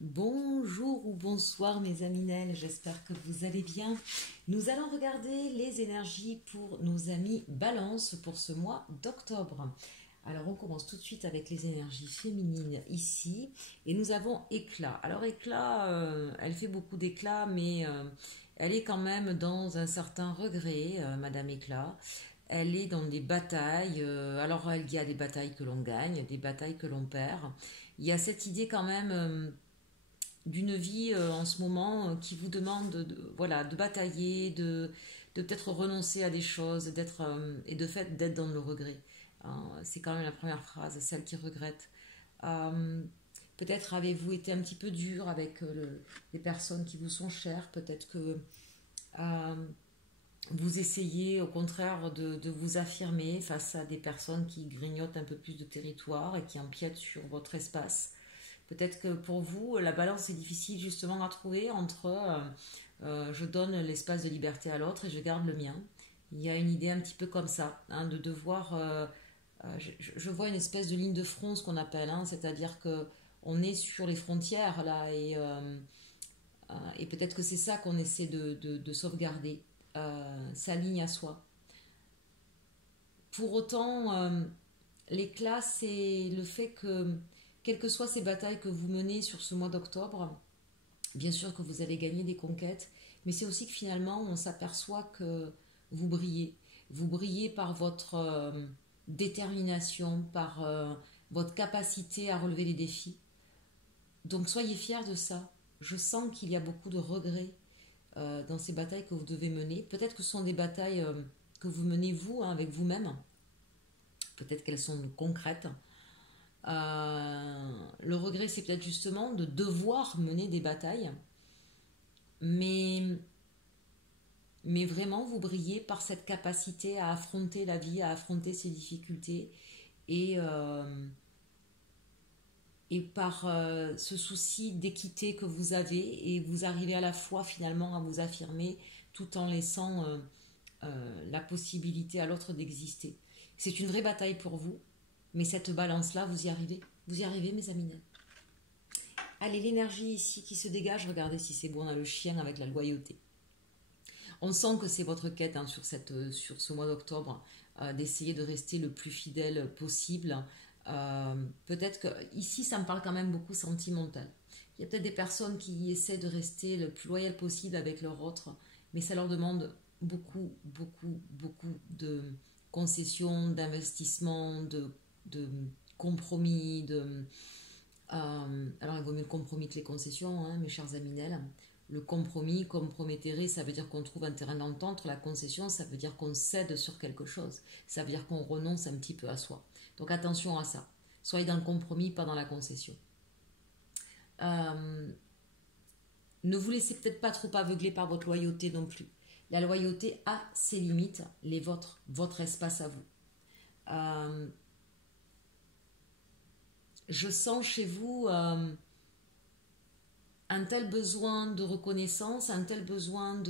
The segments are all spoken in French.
Bonjour ou bonsoir mes aminelles, j'espère que vous allez bien. Nous allons regarder les énergies pour nos amis Balance pour ce mois d'octobre. Alors on commence tout de suite avec les énergies féminines ici et nous avons éclat. Alors éclat, elle fait beaucoup d'éclat mais elle est quand même dans un certain regret, Madame Éclat. Elle est dans des batailles. Alors il y a des batailles que l'on gagne, des batailles que l'on perd. Il y a cette idée quand même d'une vie en ce moment qui vous demande voilà, de batailler, de peut-être renoncer à des choses d'être, et de fait d'être dans le regret. C'est quand même la première phrase, celle qui regrette. Euh, Peut-être avez-vous été un petit peu dur avec les personnes qui vous sont chères, peut-être que euh, vous essayez au contraire de vous affirmer face à des personnes qui grignotent un peu plus de territoire et qui empiètent sur votre espace. Peut-être que pour vous, la balance est difficile justement à trouver entre je donne l'espace de liberté à l'autre et je garde le mien. Il y a une idée un petit peu comme ça, hein, de devoir. Je vois une espèce de ligne de front, ce qu'on appelle, hein, c'est-à-dire que on est sur les frontières là et peut-être que c'est ça qu'on essaie de sauvegarder, sa ligne à soi. Pour autant, l'éclat, c'est le fait que, quelles que soient ces batailles que vous menez sur ce mois d'octobre, bien sûr que vous allez gagner des conquêtes, mais c'est aussi que finalement, on s'aperçoit que vous brillez. Vous brillez par votre détermination, par votre capacité à relever les défis. Donc soyez fiers de ça. Je sens qu'il y a beaucoup de regrets dans ces batailles que vous devez mener. Peut-être que ce sont des batailles que vous menez vous, hein, avec vous-même. Peut-être qu'elles sont concrètes. Le regret, c'est peut-être justement de devoir mener des batailles, mais, mais vraiment vous brillez par cette capacité à affronter la vie, à affronter ses difficultés et par ce souci d'équité que vous avez et vous arrivez à la fois finalement à vous affirmer tout en laissant la possibilité à l'autre d'exister. C'est une vraie bataille pour vous, mais cette balance-là, vous y arrivez. Vous y arrivez, mes amis. Allez, l'énergie ici qui se dégage, regardez si c'est bon, on a le chien avec la loyauté. On sent que c'est votre quête, hein, sur ce mois d'octobre, d'essayer de rester le plus fidèle possible. Peut-être que ici, ça me parle quand même beaucoup sentimental. Il y a peut-être des personnes qui essaient de rester le plus loyal possible avec leur autre, mais ça leur demande beaucoup, beaucoup, beaucoup de concessions, d'investissements, de compromis, alors il vaut mieux le compromis que les concessions, hein, mes chers aminels. Le compromis, compromettere, ça veut dire qu'on trouve un terrain d'entente. La concession, ça veut dire qu'on cède sur quelque chose. Ça veut dire qu'on renonce un petit peu à soi. Donc attention à ça. Soyez dans le compromis, pas dans la concession. Ne vous laissez peut-être pas trop aveugler par votre loyauté non plus. La loyauté a ses limites, les vôtres, votre espace à vous. Je sens chez vous un tel besoin de reconnaissance, un tel besoin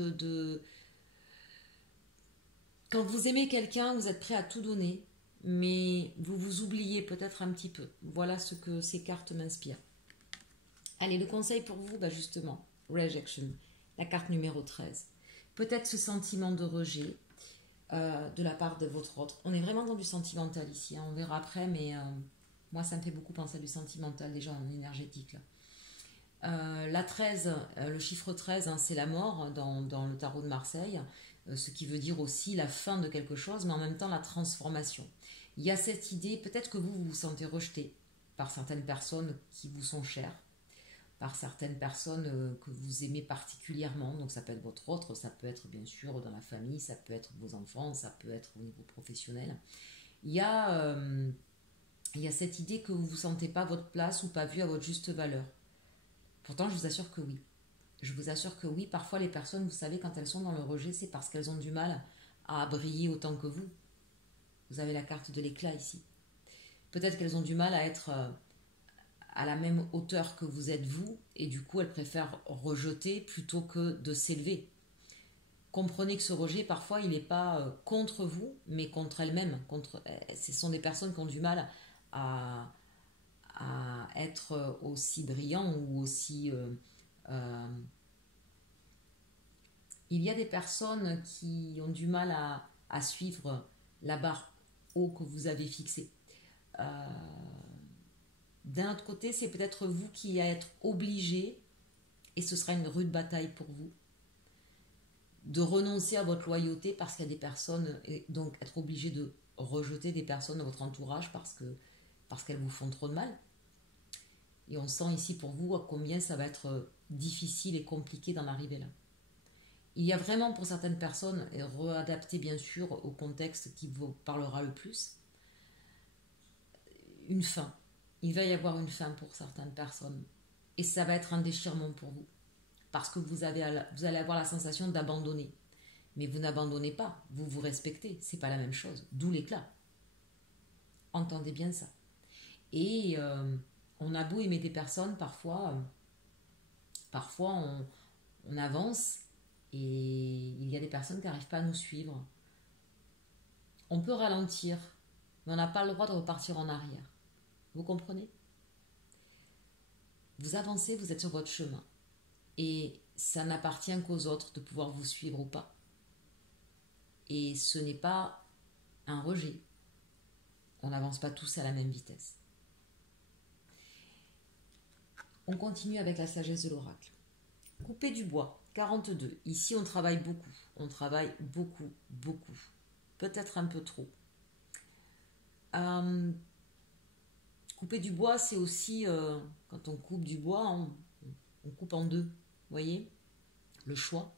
Quand vous aimez quelqu'un, vous êtes prêt à tout donner, mais vous vous oubliez peut-être un petit peu. Voilà ce que ces cartes m'inspirent. Allez, le conseil pour vous, bah justement, rejection, la carte numéro 13. Peut-être ce sentiment de rejet de la part de votre autre. On est vraiment dans du sentimental ici, hein, on verra après, mais moi ça me fait beaucoup penser à du sentimental déjà en énergétique là. La 13, le chiffre 13, hein, c'est la mort dans le tarot de Marseille, ce qui veut dire aussi la fin de quelque chose, mais en même temps la transformation. Il y a cette idée, peut-être que vous vous sentez rejeté par certaines personnes qui vous sont chères, par certaines personnes que vous aimez particulièrement, donc ça peut être votre autre, ça peut être bien sûr dans la famille, ça peut être vos enfants, ça peut être au niveau professionnel. Il y a, euh, il y a cette idée que vous ne vous sentez pas votre place ou pas vu à votre juste valeur. Pourtant, je vous assure que oui. Je vous assure que oui, parfois les personnes, vous savez, quand elles sont dans le rejet, c'est parce qu'elles ont du mal à briller autant que vous. Vous avez la carte de l'éclat ici. Peut-être qu'elles ont du mal à être à la même hauteur que vous êtes vous, et du coup, elles préfèrent rejeter plutôt que de s'élever. Comprenez que ce rejet, parfois, il n'est pas contre vous, mais contre elles-mêmes. Ce sont des personnes qui ont du mal à, à être aussi brillant ou aussi... il y a des personnes qui ont du mal à suivre la barre haut que vous avez fixée. D'un autre côté, c'est peut-être vous qui allez être obligé, et ce sera une rude bataille pour vous, de renoncer à votre loyauté parce qu'il y a des personnes, et donc être obligé de rejeter des personnes de votre entourage parce qu'elles vous font trop de mal. Et on sent ici pour vous à combien ça va être difficile et compliqué d'en arriver là. Il y a vraiment pour certaines personnes, et réadapté bien sûr au contexte qui vous parlera le plus, une fin. Il va y avoir une fin pour certaines personnes. Et ça va être un déchirement pour vous. Parce que vous allez avoir la sensation d'abandonner. Mais vous n'abandonnez pas, vous vous respectez. C'est pas la même chose. D'où l'éclat. Entendez bien ça. Et on a beau aimer des personnes, parfois on avance et il y a des personnes qui n'arrivent pas à nous suivre. On peut ralentir, mais on n'a pas le droit de repartir en arrière. Vous comprenez? Vous avancez, vous êtes sur votre chemin. Et ça n'appartient qu'aux autres de pouvoir vous suivre ou pas. Et ce n'est pas un rejet. On n'avance pas tous à la même vitesse. On continue avec la sagesse de l'oracle. Couper du bois, 42. Ici, on travaille beaucoup. On travaille beaucoup, beaucoup. Peut-être un peu trop. Couper du bois, c'est aussi, quand on coupe du bois, on coupe en deux. Vous voyez? Le choix.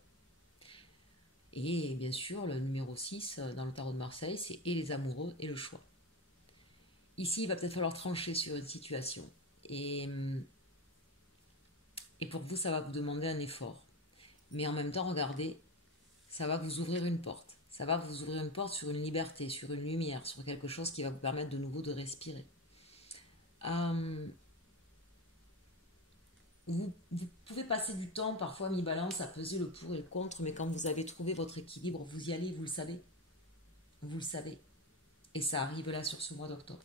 Et bien sûr, le numéro 6 dans le tarot de Marseille, c'est et les amoureux et le choix. Ici, il va peut-être falloir trancher sur une situation. Et pour vous, ça va vous demander un effort. Mais en même temps, regardez, ça va vous ouvrir une porte. Ça va vous ouvrir une porte sur une liberté, sur une lumière, sur quelque chose qui va vous permettre de nouveau de respirer. Vous pouvez passer du temps, parfois mi-balance, à peser le pour et le contre, mais quand vous avez trouvé votre équilibre, vous y allez, vous le savez. Vous le savez. Et ça arrive là sur ce mois d'octobre.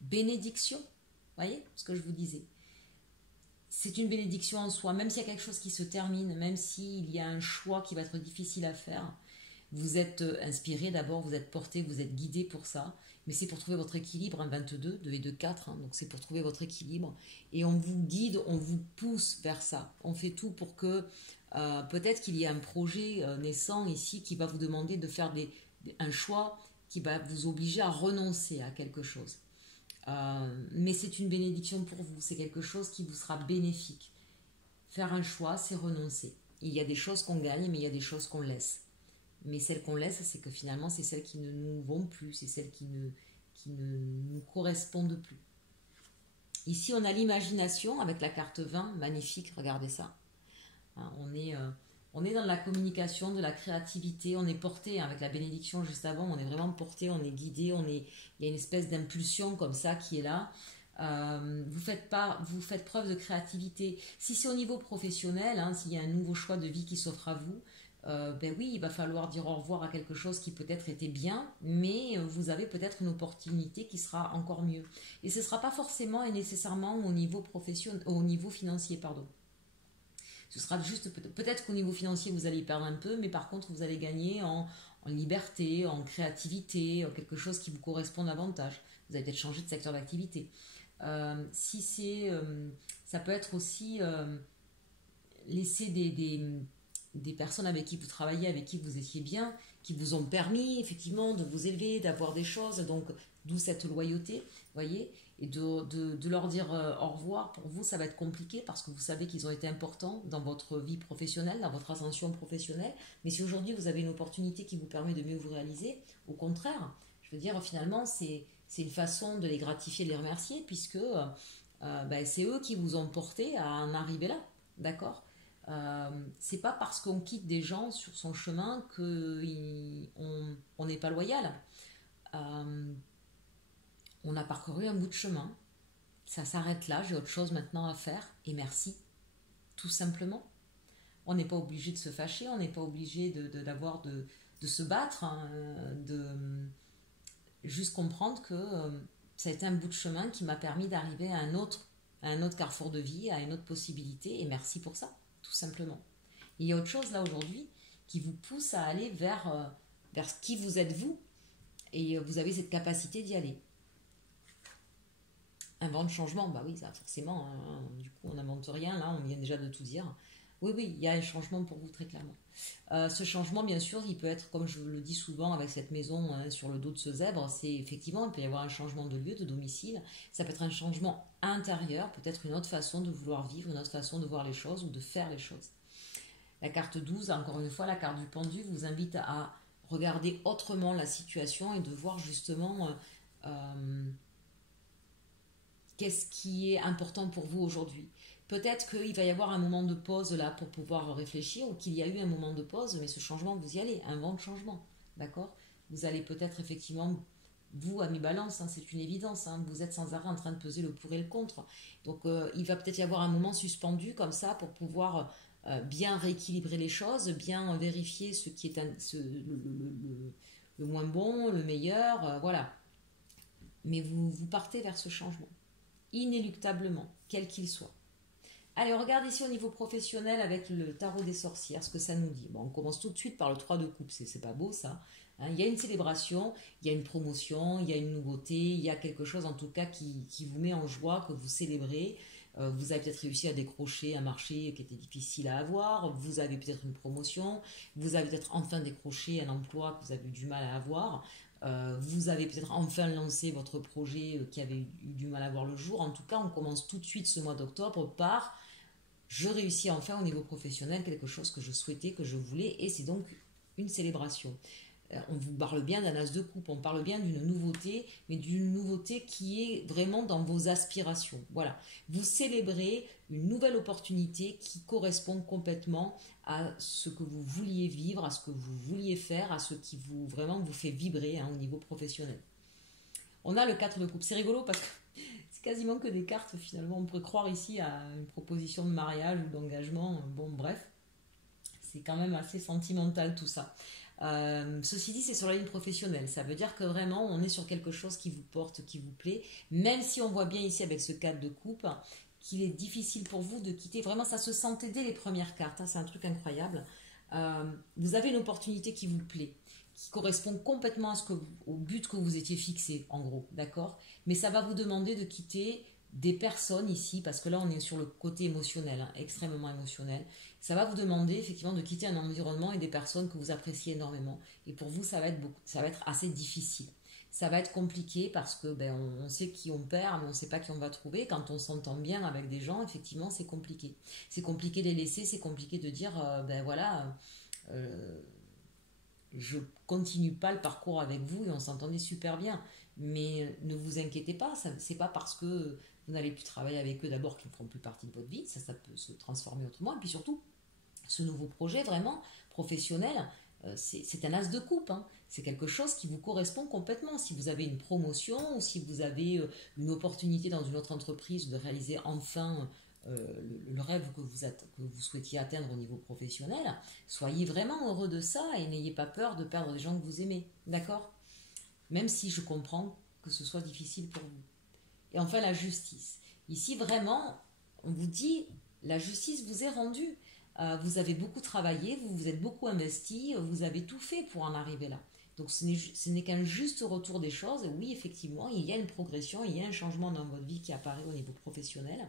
Bénédiction, voyez ce que je vous disais. C'est une bénédiction en soi, même s'il y a quelque chose qui se termine, même s'il y a un choix qui va être difficile à faire, vous êtes inspiré d'abord, vous êtes porté, vous êtes guidé pour ça, mais c'est pour trouver votre équilibre, 22, 2 et 2, 4, donc c'est pour trouver votre équilibre, et on vous guide, on vous pousse vers ça, on fait tout pour que, peut-être qu'il y ait un projet naissant ici qui va vous demander de faire un choix qui va vous obliger à renoncer à quelque chose. Mais c'est une bénédiction pour vous, c'est quelque chose qui vous sera bénéfique. Faire un choix, c'est renoncer. Il y a des choses qu'on gagne, mais il y a des choses qu'on laisse. Mais celles qu'on laisse, c'est que finalement, c'est celles qui ne nous vont plus, c'est celles qui ne nous correspondent plus. Ici, on a l'imagination avec la carte 20, magnifique, regardez ça. On est dans la communication, de la créativité, on est porté, avec la bénédiction juste avant, on est vraiment porté, on est guidé, il y a une espèce d'impulsion comme ça qui est là. Vous faites preuve de créativité. Si c'est au niveau professionnel, s'il y a un nouveau choix de vie qui s'offre à vous, ben oui, il va falloir dire au revoir à quelque chose qui peut-être était bien, mais vous avez peut-être une opportunité qui sera encore mieux. Et ce ne sera pas forcément et nécessairement au niveau financier, pardon. Ce sera juste, peut-être qu'au niveau financier, vous allez perdre un peu, mais par contre, vous allez gagner en liberté, en créativité, quelque chose qui vous correspond davantage. Vous allez peut-être changer de secteur d'activité. Ça peut être aussi laisser des personnes avec qui vous travaillez, avec qui vous étiez bien, qui vous ont permis effectivement de vous élever, d'avoir des choses, donc d'où cette loyauté, voyez, et de leur dire au revoir. Pour vous, ça va être compliqué parce que vous savez qu'ils ont été importants dans votre vie professionnelle, dans votre ascension professionnelle, mais si aujourd'hui vous avez une opportunité qui vous permet de mieux vous réaliser, au contraire, je veux dire, finalement, c'est une façon de les gratifier, de les remercier, puisque c'est eux qui vous ont porté à en arriver là, d'accord ? C'est pas parce qu'on quitte des gens sur son chemin qu'on n'est pas loyal. On a parcouru un bout de chemin, ça s'arrête là, j'ai autre chose maintenant à faire, et merci, tout simplement. On n'est pas obligé de se fâcher, on n'est pas obligé de se battre, de juste comprendre que Ça a été un bout de chemin qui m'a permis d'arriver à un autre carrefour de vie, à une autre possibilité, et merci pour ça, tout simplement. Et il y a autre chose là aujourd'hui qui vous pousse à aller vers ce qui vous êtes vous, et vous avez cette capacité d'y aller. Un vent de changement, bah oui, ça forcément, hein, du coup on n'invente rien, là on vient déjà de tout dire. Oui, oui, il y a un changement pour vous très clairement. Ce changement, bien sûr, il peut être, comme je le dis souvent avec cette maison hein, sur le dos de ce zèbre, c'est effectivement, il peut y avoir un changement de lieu, de domicile, ça peut être un changement intérieur, peut-être une autre façon de vouloir vivre, une autre façon de voir les choses ou de faire les choses. La carte 12, encore une fois, la carte du pendu vous invite à regarder autrement la situation et de voir justement qu'est-ce qui est important pour vous aujourd'hui. Peut-être qu'il va y avoir un moment de pause là pour pouvoir réfléchir ou qu'il y a eu un moment de pause, mais ce changement, vous y allez, un vent de changement, d'accord? Vous allez peut-être effectivement, vous, ami Balance, hein, c'est une évidence, hein, vous êtes sans arrêt en train de peser le pour et le contre. Donc il va peut-être y avoir un moment suspendu comme ça pour pouvoir bien rééquilibrer les choses, bien vérifier ce qui est le moins bon, le meilleur, voilà. Mais vous partez vers ce changement, inéluctablement, quel qu'il soit. Allez, on regarde ici au niveau professionnel avec le tarot des sorcières, ce que ça nous dit. Bon, on commence tout de suite par le 3 de coupe, c'est pas beau ça. Hein, il y a une célébration, il y a une promotion, il y a une nouveauté, il y a quelque chose en tout cas qui vous met en joie, que vous célébrez. Vous avez peut-être réussi à décrocher un marché qui était difficile à avoir, vous avez peut-être une promotion, vous avez peut-être enfin décroché un emploi que vous avez eu du mal à avoir. Vous avez peut-être enfin lancé votre projet qui avait eu du mal à voir le jour. En tout cas, on commence tout de suite ce mois d'octobre par je réussis enfin au niveau professionnel quelque chose que je souhaitais, que je voulais, et c'est donc une célébration. On vous parle bien d'un as de coupe, on parle bien d'une nouveauté, mais d'une nouveauté qui est vraiment dans vos aspirations. Voilà, vous célébrez une nouvelle opportunité qui correspond complètement à ce que vous vouliez vivre, à ce que vous vouliez faire, à ce qui vous vraiment vous fait vibrer hein, au niveau professionnel. On a le 4 de coupe, c'est rigolo parce que c'est quasiment que des cartes finalement. On pourrait croire ici à une proposition de mariage ou d'engagement. Bon, bref, c'est quand même assez sentimental tout ça. Ceci dit, c'est sur la ligne professionnelle. Ça veut dire que vraiment, on est sur quelque chose qui vous porte, qui vous plaît. Même si on voit bien ici avec ce 4 de coupe qu'il est difficile pour vous de quitter. Vraiment, ça se sentait dès les premières cartes. Hein, c'est un truc incroyable. Vous avez une opportunité qui vous plaît, qui correspond complètement au but que vous étiez fixé, en gros, d'accord? Mais ça va vous demander de quitter des personnes ici, parce que là on est sur le côté émotionnel, hein, extrêmement émotionnel. Ça va vous demander effectivement de quitter un environnement et des personnes que vous appréciez énormément. Et pour vous, ça va être assez difficile. Ça va être compliqué parce que on sait qui on perd, mais on ne sait pas qui on va trouver. Quand on s'entend bien avec des gens, effectivement, c'est compliqué. C'est compliqué de les laisser, c'est compliqué de dire, voilà, je continue pas le parcours avec vous et on s'entendait super bien. Mais ne vous inquiétez pas, c'est pas parce que vous n'allez plus travailler avec eux d'abord qu'ils ne feront plus partie de votre vie, ça peut se transformer autrement. Et puis surtout, ce nouveau projet vraiment professionnel, c'est un as de coupe. Hein. C'est quelque chose qui vous correspond complètement. Si vous avez une promotion ou si vous avez une opportunité dans une autre entreprise de réaliser enfin le rêve que vous souhaitiez atteindre au niveau professionnel, soyez vraiment heureux de ça et n'ayez pas peur de perdre des gens que vous aimez. D'accord? Même si je comprends que ce soit difficile pour vous. Et enfin, la justice. Ici, vraiment, on vous dit, la justice vous est rendue. Vous avez beaucoup travaillé, vous vous êtes beaucoup investi, vous avez tout fait pour en arriver là. Donc ce n'est qu'un juste retour des choses. Oui, effectivement, il y a une progression, il y a un changement dans votre vie qui apparaît au niveau professionnel.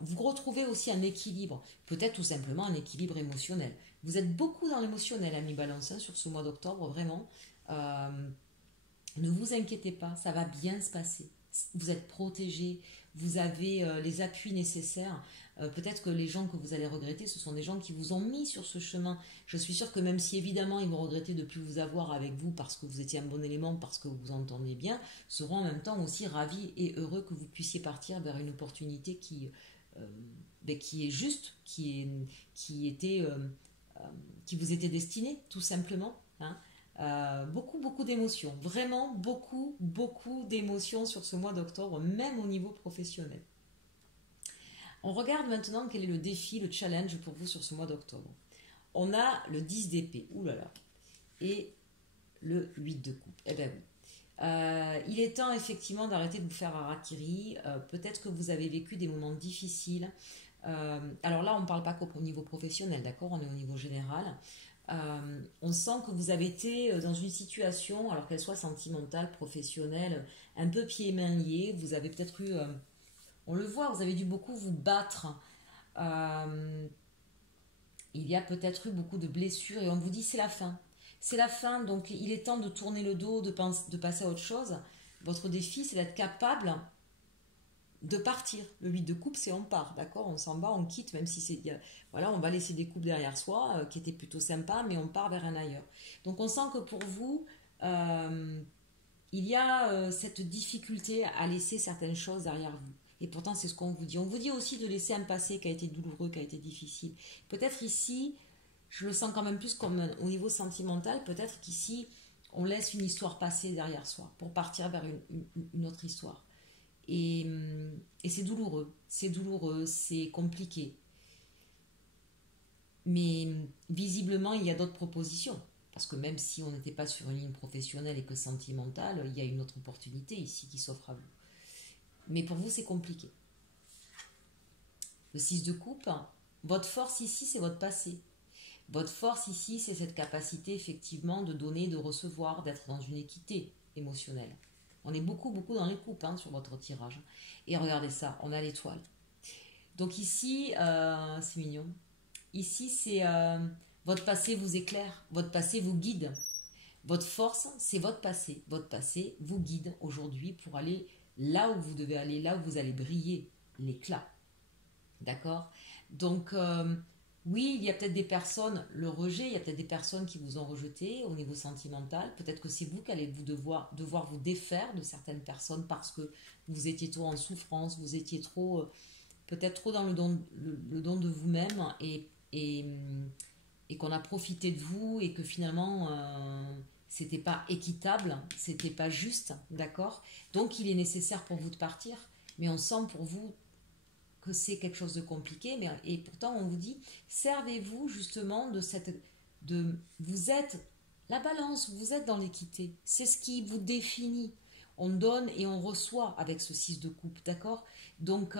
Vous retrouvez aussi un équilibre, peut-être tout simplement un équilibre émotionnel. Vous êtes beaucoup dans l'émotionnel, ami Balance, hein, sur ce mois d'octobre, vraiment. Ne vous inquiétez pas, ça va bien se passer. Vous êtes protégé, vous avez les appuis nécessaires. Peut-être que les gens que vous allez regretter, ce sont des gens qui vous ont mis sur ce chemin. Je suis sûre que même si évidemment ils vont regretter de ne plus vous avoir avec vous parce que vous étiez un bon élément, parce que vous vous entendez bien, seront en même temps aussi ravis et heureux que vous puissiez partir vers une opportunité qui est juste, qui vous était destinée, tout simplement. Hein. Beaucoup d'émotions, vraiment beaucoup d'émotions sur ce mois d'octobre, même au niveau professionnel. On regarde maintenant quel est le défi, le challenge pour vous sur ce mois d'octobre. On a le 10 d'épée, oulala, et le 8 de coupe. Eh bien oui. Il est temps effectivement d'arrêter de vous faire harakiri. Peut-être que vous avez vécu des moments difficiles. Alors là, on ne parle pas qu'au niveau professionnel, d'accord? On est au niveau général. On sent que vous avez été dans une situation, alors qu'elle soit sentimentale, professionnelle, un peu pieds et mains liés. Vous avez peut-être eu, on le voit, vous avez dû beaucoup vous battre. Il y a peut-être eu beaucoup de blessures et on vous dit c'est la fin. C'est la fin, donc il est temps de tourner le dos, de passer à autre chose. Votre défi, c'est d'être capable de partir. Le 8 de coupe, c'est on part, d'accord? On s'en va, on quitte, même si c'est... Voilà, on va laisser des coupes derrière soi, qui étaient plutôt sympas, mais on part vers un ailleurs. Donc on sent que pour vous, il y a cette difficulté à laisser certaines choses derrière vous. Et pourtant, c'est ce qu'on vous dit. On vous dit aussi de laisser un passé qui a été douloureux, qui a été difficile. Peut-être ici, je le sens quand même plus comme au niveau sentimental, peut-être qu'ici, on laisse une histoire passée derrière soi pour partir vers une autre histoire. Et c'est douloureux, c'est compliqué. Mais visiblement, il y a d'autres propositions. Parce que même si on n'était pas sur une ligne professionnelle et que sentimentale, il y a une autre opportunité ici qui s'offre à vous. Mais pour vous, c'est compliqué. Le 6 de coupe, votre force ici, c'est votre passé. Votre force ici, c'est cette capacité effectivement de donner, de recevoir, d'être dans une équité émotionnelle. On est beaucoup dans les coupes sur votre tirage. Et regardez ça, on a l'étoile. Donc ici, c'est mignon. Ici, c'est votre passé vous éclaire, votre passé vous guide. Votre force, c'est votre passé. Votre passé vous guide aujourd'hui pour aller là où vous devez aller, là où vous allez briller, l'éclat. D'accord? Donc, oui, il y a peut-être des personnes, le rejet, il y a peut-être des personnes qui vous ont rejeté au niveau sentimental. Peut-être que c'est vous qui allez devoir vous défaire de certaines personnes parce que vous étiez trop en souffrance, vous étiez peut-être trop dans le don de vous-même et qu'on a profité de vous et que finalement, c'était pas équitable, c'était pas juste, d'accord? Donc, il est nécessaire pour vous de partir, mais on sent pour vous que c'est quelque chose de compliqué, et pourtant on vous dit, servez-vous justement vous êtes la balance, vous êtes dans l'équité, c'est ce qui vous définit. On donne et on reçoit avec ce 6 de coupe, d'accord? Donc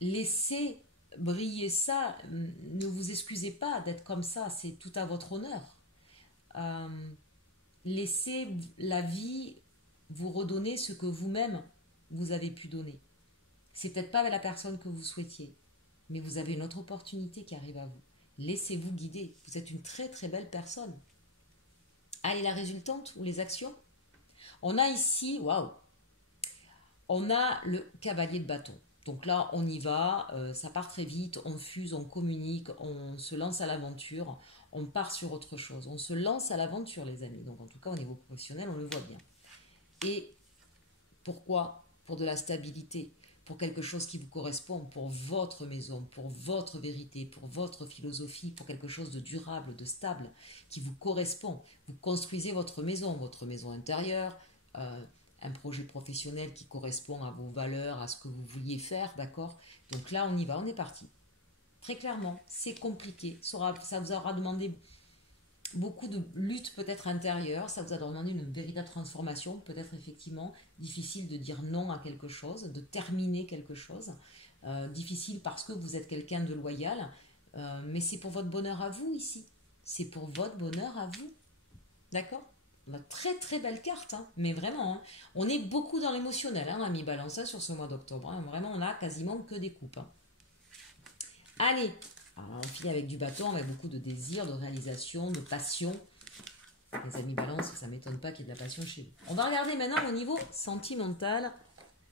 laissez briller ça, ne vous excusez pas d'être comme ça, c'est tout à votre honneur. Laissez la vie vous redonner ce que vous-même vous avez pu donner. C'est peut-être pas la personne que vous souhaitiez, mais vous avez une autre opportunité qui arrive à vous. Laissez-vous guider. Vous êtes une très très belle personne. Allez, la résultante ou les actions. On a ici, waouh, on a le cavalier de bâton. Donc là, on y va, ça part très vite, on fuse, on communique, on se lance à l'aventure, on part sur autre chose. On se lance à l'aventure, les amis. Donc en tout cas, au niveau professionnel, on le voit bien. Et pourquoi? Pour de la stabilité. Pour quelque chose qui vous correspond, pour votre maison, pour votre vérité, pour votre philosophie, pour quelque chose de durable, de stable, qui vous correspond. Vous construisez votre maison intérieure, un projet professionnel qui correspond à vos valeurs, à ce que vous vouliez faire, d'accord? Donc là, on y va, on est parti. Très clairement, c'est compliqué, ça vous aura demandé beaucoup de lutte peut-être intérieure, ça vous a demandé une véritable transformation, peut-être effectivement difficile de dire non à quelque chose, de terminer quelque chose, difficile parce que vous êtes quelqu'un de loyal, mais c'est pour votre bonheur à vous ici, c'est pour votre bonheur à vous, d'accord? On a très très belle carte, mais vraiment, on est beaucoup dans l'émotionnel, ami Balance, sur ce mois d'octobre, vraiment on a quasiment que des coupes. Allez, alors, on finit avec du bâton, avec beaucoup de désir, de réalisation, de passion. Les amis balance, ça ne m'étonne pas qu'il y ait de la passion chez vous. On va regarder maintenant au niveau sentimental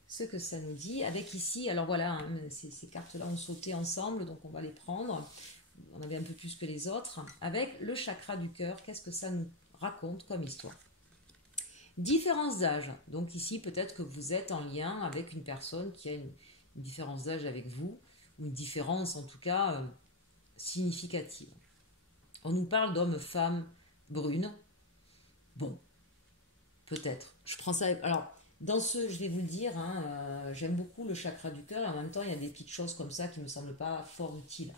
ce que ça nous dit. Avec ici, alors voilà, ces cartes-là ont sauté ensemble, donc on va les prendre. On avait un peu plus que les autres. Avec le chakra du cœur, qu'est-ce que ça nous raconte comme histoire? Différence d'âge. Donc ici, peut-être que vous êtes en lien avec une personne qui a une différence d'âge avec vous, ou une différence en tout cas significative. On nous parle d'hommes, femmes, brunes. Bon, peut-être. Je prends ça. Alors, je vais vous le dire, j'aime beaucoup le chakra du cœur et en même temps, il y a des petites choses comme ça qui ne me semblent pas fort utiles.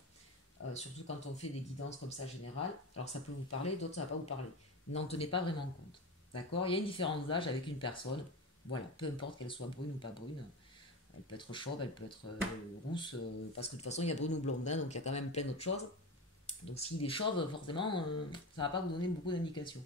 Surtout quand on fait des guidances comme ça générales. Alors, ça peut vous parler, d'autres, ça ne va pas vous parler. N'en tenez pas vraiment compte. D'accord? Il y a une différence d'âge avec une personne. Voilà, peu importe qu'elle soit brune ou pas brune. Elle peut être chauve, elle peut être rousse, parce que de toute façon, il y a brune ou blonde, hein, donc il y a quand même plein d'autres choses. Donc s'il est chauve, forcément, ça ne va pas vous donner beaucoup d'indications.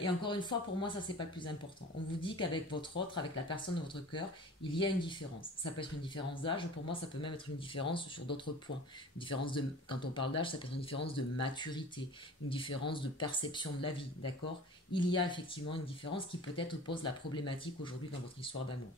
Et encore une fois, pour moi, ça, c'est pas le plus important. On vous dit qu'avec votre autre, avec la personne de votre cœur, il y a une différence. Ça peut être une différence d'âge, pour moi, ça peut même être une différence sur d'autres points. Une différence de, quand on parle d'âge, ça peut être une différence de maturité, une différence de perception de la vie, d'accord? Il y a effectivement une différence qui peut-être pose la problématique aujourd'hui dans votre histoire d'amour.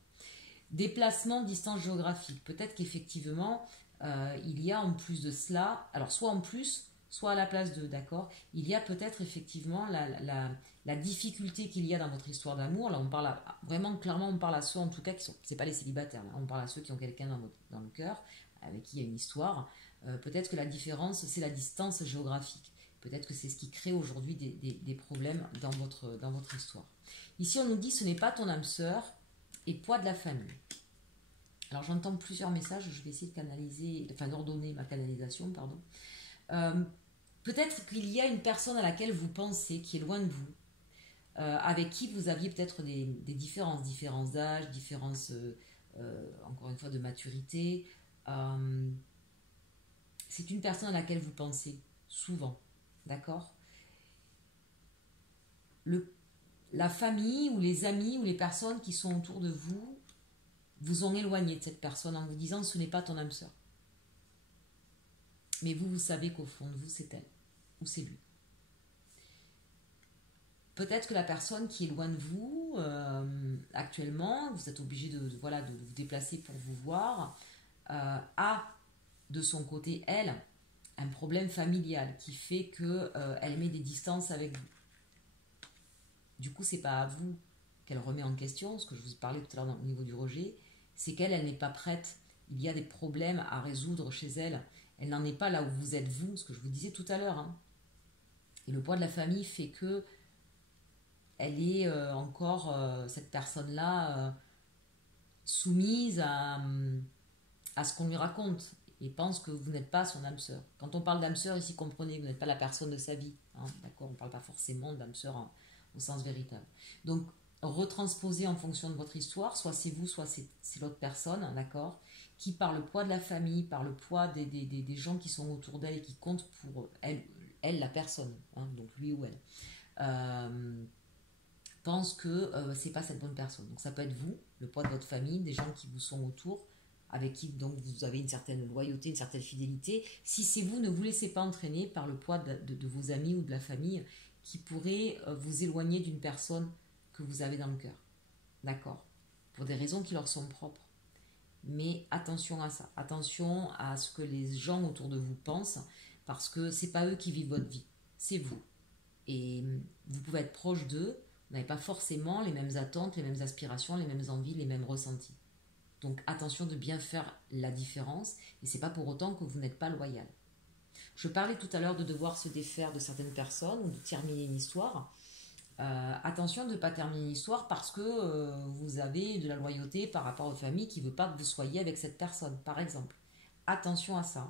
Déplacement, distance géographique. Peut-être qu'effectivement, il y a en plus de cela, alors soit en plus, soit à la place de, d'accord, il y a peut-être effectivement la difficulté qu'il y a dans votre histoire d'amour. Là, on parle vraiment clairement, on parle à ceux en tout cas qui sont, c'est pas les célibataires, là, on parle à ceux qui ont quelqu'un dans le cœur, avec qui il y a une histoire. Peut-être que la différence, c'est la distance géographique. Peut-être que c'est ce qui crée aujourd'hui des problèmes dans votre histoire. Ici, on nous dit ce n'est pas ton âme sœur et poids de la famille. Alors j'entends plusieurs messages, je vais essayer de canaliser, enfin d'ordonner ma canalisation, pardon. Peut-être qu'il y a une personne à laquelle vous pensez, qui est loin de vous, avec qui vous aviez peut-être des différences d'âge, différences, encore une fois, de maturité. C'est une personne à laquelle vous pensez souvent, d'accord? La famille ou les amis ou les personnes qui sont autour de vous ont éloigné de cette personne en vous disant ce n'est pas ton âme sœur. Mais vous savez qu'au fond de vous, c'est elle ou c'est lui. Peut-être que la personne qui est loin de vous, actuellement, vous êtes obligé de vous déplacer pour vous voir, a de son côté, elle, un problème familial qui fait qu'elle met des distances avec vous. Du coup, c'est pas à vous qu'elle remet en question, ce que je vous parlais tout à l'heure au niveau du rejet, c'est qu'elle n'est pas prête. Il y a des problèmes à résoudre chez elle. Elle n'en est pas là où vous êtes vous, ce que je vous disais tout à l'heure. Hein. Et le poids de la famille fait que elle est encore, cette personne-là, soumise à ce qu'on lui raconte et pense que vous n'êtes pas son âme sœur. Quand on parle d'âme sœur, ici, comprenez, vous n'êtes pas la personne de sa vie. Hein, d'accord, on ne parle pas forcément d'âme sœur au sens véritable. Donc, retransposer en fonction de votre histoire, soit c'est vous, soit c'est l'autre personne, d'accord, qui par le poids de la famille, par le poids des gens qui sont autour d'elle et qui comptent pour elle la personne, hein, donc lui ou elle, pense que c'est pas cette bonne personne. Donc ça peut être vous, le poids de votre famille, des gens qui vous sont autour, avec qui donc vous avez une certaine loyauté, une certaine fidélité. Si c'est vous, ne vous laissez pas entraîner par le poids de vos amis ou de la famille qui pourrait vous éloigner d'une personne que vous avez dans le cœur. D'accord? Pour des raisons qui leur sont propres. Mais attention à ça. Attention à ce que les gens autour de vous pensent, parce que c'est pas eux qui vivent votre vie. C'est vous. Et vous pouvez être proche d'eux, vous n'avez pas forcément les mêmes attentes, les mêmes aspirations, les mêmes envies, les mêmes ressentis. Donc attention de bien faire la différence, et c'est pas pour autant que vous n'êtes pas loyal. Je parlais tout à l'heure de devoir se défaire de certaines personnes ou de terminer une histoire. Attention de ne pas terminer une histoire parce que vous avez de la loyauté par rapport aux familles qui ne veut pas que vous soyez avec cette personne, par exemple. Attention à ça.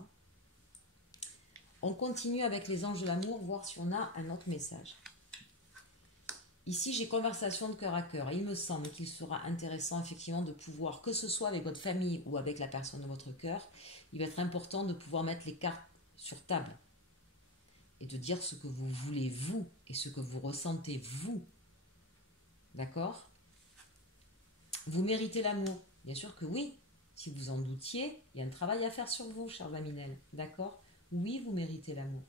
On continue avec les anges de l'amour, voir si on a un autre message. Ici, j'ai conversation de cœur à cœur. Il me semble qu'il sera intéressant effectivement de pouvoir, que ce soit avec votre famille ou avec la personne de votre cœur, il va être important de pouvoir mettre les cartes sur table et de dire ce que vous voulez vous et ce que vous ressentez vous. D'accord? Vous méritez l'amour. Bien sûr que oui. Si vous en doutiez, il y a un travail à faire sur vous, chère Vaminelle. D'accord? Oui, vous méritez l'amour.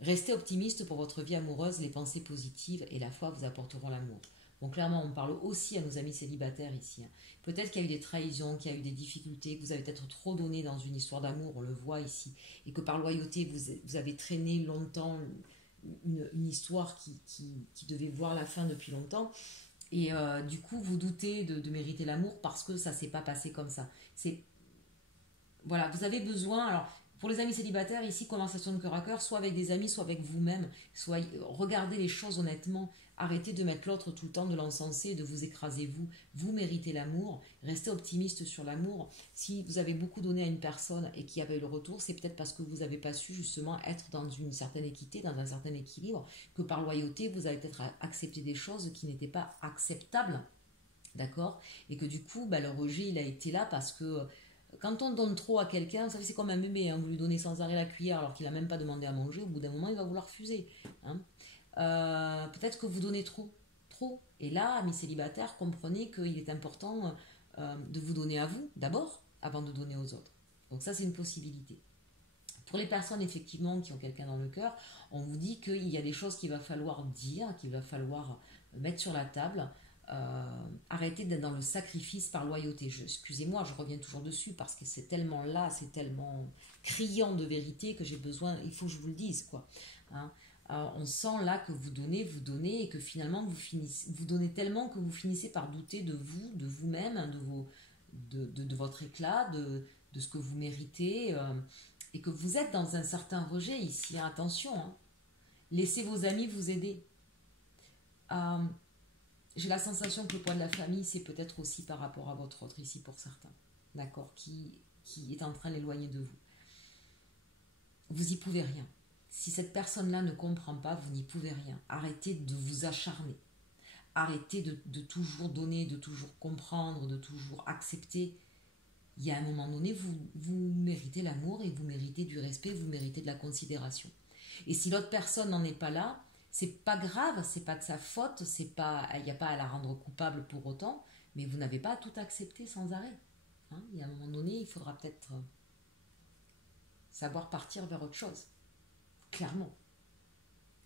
Restez optimiste pour votre vie amoureuse, les pensées positives et la foi vous apporteront l'amour. Bon, clairement, on parle aussi à nos amis célibataires ici. Peut-être qu'il y a eu des trahisons, qu'il y a eu des difficultés, que vous avez peut-être trop donné dans une histoire d'amour, on le voit ici, et que par loyauté, vous avez traîné longtemps une histoire qui devait voir la fin depuis longtemps. Et du coup, vous doutez de mériter l'amour parce que ça ne s'est pas passé comme ça. Voilà, vous avez besoin... Alors, Pour les amis célibataires, ici, conversation de cœur à cœur, soit avec des amis, soit avec vous-même. Soit regardez les choses honnêtement. Arrêtez de mettre l'autre tout le temps, de l'encenser, de vous écraser vous. Vous méritez l'amour. Restez optimiste sur l'amour. Si vous avez beaucoup donné à une personne et qu'il n'y a pas eu le retour, c'est peut-être parce que vous n'avez pas su justement être dans une certaine équité, dans un certain équilibre, que par loyauté, vous avez peut-être accepté des choses qui n'étaient pas acceptables. D'accord? Et que du coup, le rejet, il a été là parce que quand on donne trop à quelqu'un, vous savez, c'est comme un bébé, hein, vous lui donnez sans arrêt la cuillère alors qu'il n'a même pas demandé à manger, au bout d'un moment, il va vous la refuser. Hein. Peut-être que vous donnez trop, trop. Et là, amis célibataires, comprenez qu'il est important de vous donner à vous, d'abord, avant de donner aux autres. Donc ça, c'est une possibilité. Pour les personnes, effectivement, qui ont quelqu'un dans le cœur, on vous dit qu'il y a des choses qu'il va falloir dire, qu'il va falloir mettre sur la table. Arrêtez d'être dans le sacrifice par loyauté. Excusez-moi, je reviens toujours dessus parce que c'est tellement là, c'est tellement criant de vérité que j'ai besoin, il faut que je vous le dise, quoi. Hein. On sent là que vous donnez et que finalement vous donnez tellement que vous finissez par douter de vous, de vous-même, de votre éclat, de ce que vous méritez et que vous êtes dans un certain rejet ici. Attention, hein. Laissez vos amis vous aider. J'ai la sensation que le poids de la famille, c'est peut-être aussi par rapport à votre autre ici pour certains, d'accord, qui est en train d'éloigner de vous. Vous n'y pouvez rien. Si cette personne-là ne comprend pas, vous n'y pouvez rien. Arrêtez de vous acharner. Arrêtez de toujours donner, de toujours comprendre, de toujours accepter. Il y a un moment donné, vous méritez l'amour et vous méritez du respect, vous méritez de la considération. Et si l'autre personne n'en est pas là, c'est pas grave, c'est pas de sa faute, il n'y a pas à la rendre coupable pour autant, mais vous n'avez pas à tout accepter sans arrêt. Hein, et à un moment donné, il faudra peut-être savoir partir vers autre chose. Clairement.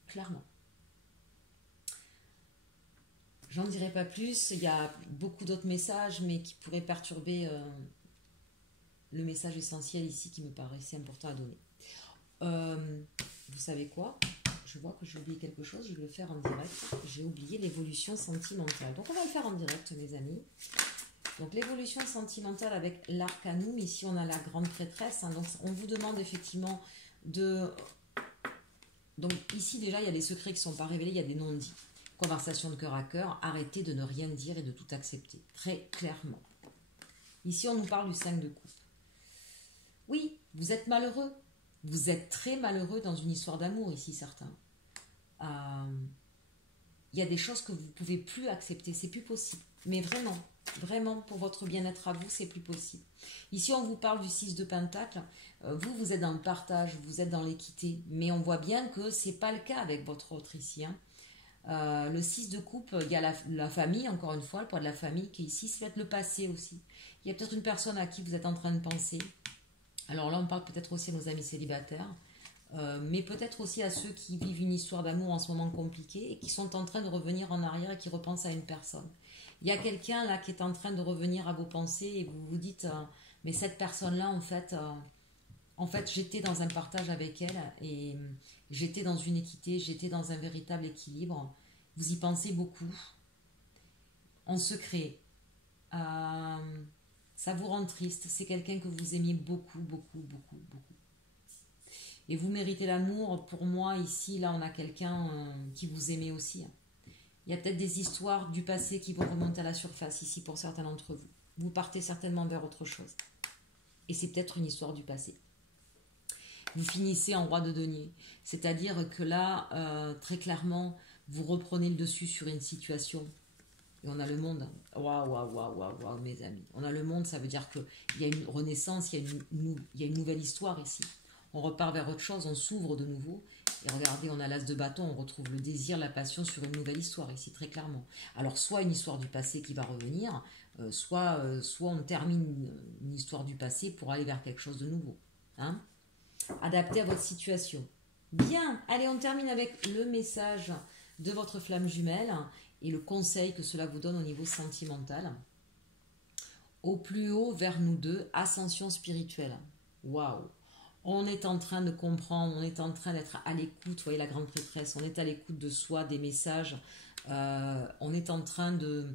Clairement. J'en dirai pas plus, il y a beaucoup d'autres messages, mais qui pourraient perturber le message essentiel ici qui me paraissait important à donner. Vous savez quoi ? Je vois que j'ai oublié quelque chose, je vais le faire en direct. J'ai oublié l'évolution sentimentale. Donc on va le faire en direct, mes amis. Donc l'évolution sentimentale avec l'arcanum. Ici on a la grande prêtresse. Hein, donc on vous demande effectivement de... Donc ici déjà il y a des secrets qui ne sont pas révélés, il y a des non-dits. Conversation de cœur à cœur, arrêtez de ne rien dire et de tout accepter. Très clairement. Ici on nous parle du 5 de coupe. Oui, vous êtes malheureux. Vous êtes très malheureux dans une histoire d'amour ici, certains. Il y a des choses que vous ne pouvez plus accepter, c'est plus possible. Mais vraiment, vraiment, pour votre bien-être à vous, c'est plus possible. Ici, on vous parle du 6 de Pentacle. Vous êtes dans le partage, vous êtes dans l'équité. Mais on voit bien que ce n'est pas le cas avec votre autre ici. Hein. Le 6 de coupe, il y a la famille, encore une fois, le poids de la famille qui est ici, c'est peut-être le passé aussi. Il y a peut-être une personne à qui vous êtes en train de penser. Alors là, on parle peut-être aussi à nos amis célibataires, mais peut-être aussi à ceux qui vivent une histoire d'amour en ce moment compliquée et qui sont en train de revenir en arrière et qui repensent à une personne. Il y a quelqu'un là qui est en train de revenir à vos pensées et vous vous dites mais cette personne-là, en fait, j'étais dans un partage avec elle et j'étais dans une équité, j'étais dans un véritable équilibre. Vous y pensez beaucoup, en secret. Ça vous rend triste, c'est quelqu'un que vous aimiez beaucoup, beaucoup, beaucoup, beaucoup. Et vous méritez l'amour. Pour moi, ici, là, on a quelqu'un qui vous aimait aussi. Il y a peut-être des histoires du passé qui vont remonter à la surface ici pour certains d'entre vous. Vous partez certainement vers autre chose. Et c'est peut-être une histoire du passé. Vous finissez en roi de denier. C'est-à-dire que là, très clairement, vous reprenez le dessus sur une situation. Et on a le monde. Waouh, mes amis. On a le monde, ça veut dire qu'il y a une renaissance, il y a une nouvelle histoire ici. On repart vers autre chose, on s'ouvre de nouveau. Et regardez, on a l'as de bâton, on retrouve le désir, la passion sur une nouvelle histoire ici, très clairement. Alors, soit une histoire du passé qui va revenir, soit on termine une histoire du passé pour aller vers quelque chose de nouveau. Hein? Adapté à votre situation. Bien, allez, on termine avec le message de votre flamme jumelle et le conseil que cela vous donne au niveau sentimental. Au plus haut, vers nous deux, ascension spirituelle. Waouh! On est en train de comprendre, on est en train d'être à l'écoute, vous voyez la grande prêtresse, on est à l'écoute de soi, des messages, on est en train de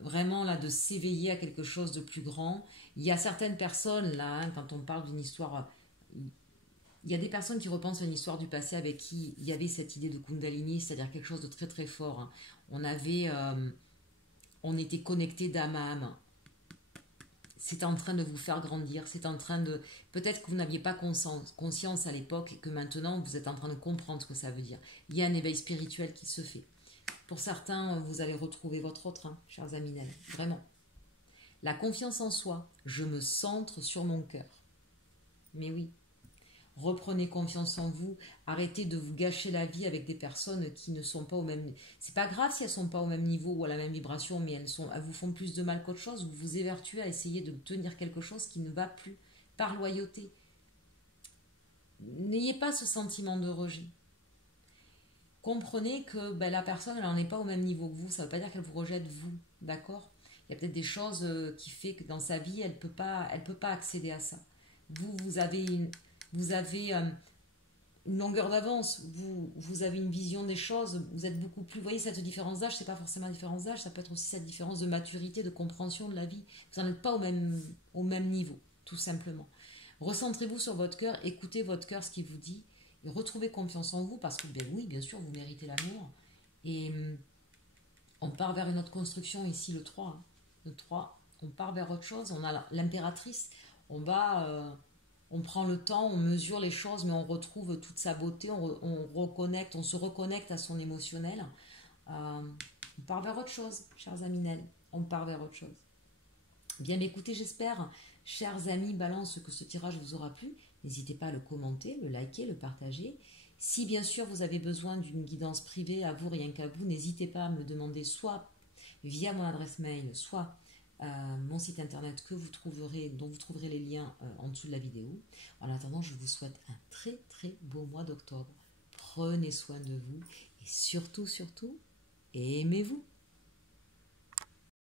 vraiment là de s'éveiller à quelque chose de plus grand. Il y a certaines personnes là, hein, quand on parle d'une histoire, il y a des personnes qui repensent à une histoire du passé avec qui il y avait cette idée de Kundalini, c'est-à-dire quelque chose de très très fort. Hein. On était connecté d'âme à âme. C'est en train de vous faire grandir, c'est en train de... Peut-être que vous n'aviez pas conscience à l'époque et que maintenant vous êtes en train de comprendre ce que ça veut dire. Il y a un éveil spirituel qui se fait. Pour certains, vous allez retrouver votre autre, hein, chers Aminel, vraiment. La confiance en soi, je me centre sur mon cœur. Mais oui, reprenez confiance en vous, arrêtez de vous gâcher la vie avec des personnes qui ne sont pas au même niveau. C'est pas grave si elles sont pas au même niveau ou à la même vibration, mais elles vous font plus de mal qu'autre chose, vous vous évertuez à essayer de tenir quelque chose qui ne va plus, par loyauté. N'ayez pas ce sentiment de rejet. Comprenez que la personne, elle n'en est pas au même niveau que vous, ça ne veut pas dire qu'elle vous rejette vous, d'accord? Il y a peut-être des choses qui fait que dans sa vie, elle peut pas accéder à ça. Vous avez une longueur d'avance, vous avez une vision des choses, vous êtes beaucoup plus... Vous voyez, cette différence d'âge, c'est pas forcément une différence d'âge, ça peut être aussi cette différence de maturité, de compréhension de la vie. Vous n'en êtes pas au même niveau, tout simplement. Recentrez-vous sur votre cœur, écoutez votre cœur, ce qu'il vous dit, et retrouvez confiance en vous, parce que, oui, bien sûr, vous méritez l'amour. Et on part vers une autre construction ici, le 3. Hein. Le 3, on part vers autre chose, on a l'impératrice, on prend le temps, on mesure les choses, mais on retrouve toute sa beauté, on se reconnecte à son émotionnel. On part vers autre chose, chers Aminel. On part vers autre chose. Bien, écoutez, j'espère, chers amis Balance, que ce tirage vous aura plu. N'hésitez pas à le commenter, le liker, le partager. Si bien sûr vous avez besoin d'une guidance privée à vous, rien qu'à vous, n'hésitez pas à me demander soit via mon adresse mail, soit mon site internet dont vous trouverez les liens en dessous de la vidéo. En attendant, je vous souhaite un très très beau mois d'octobre. Prenez soin de vous et surtout, aimez-vous.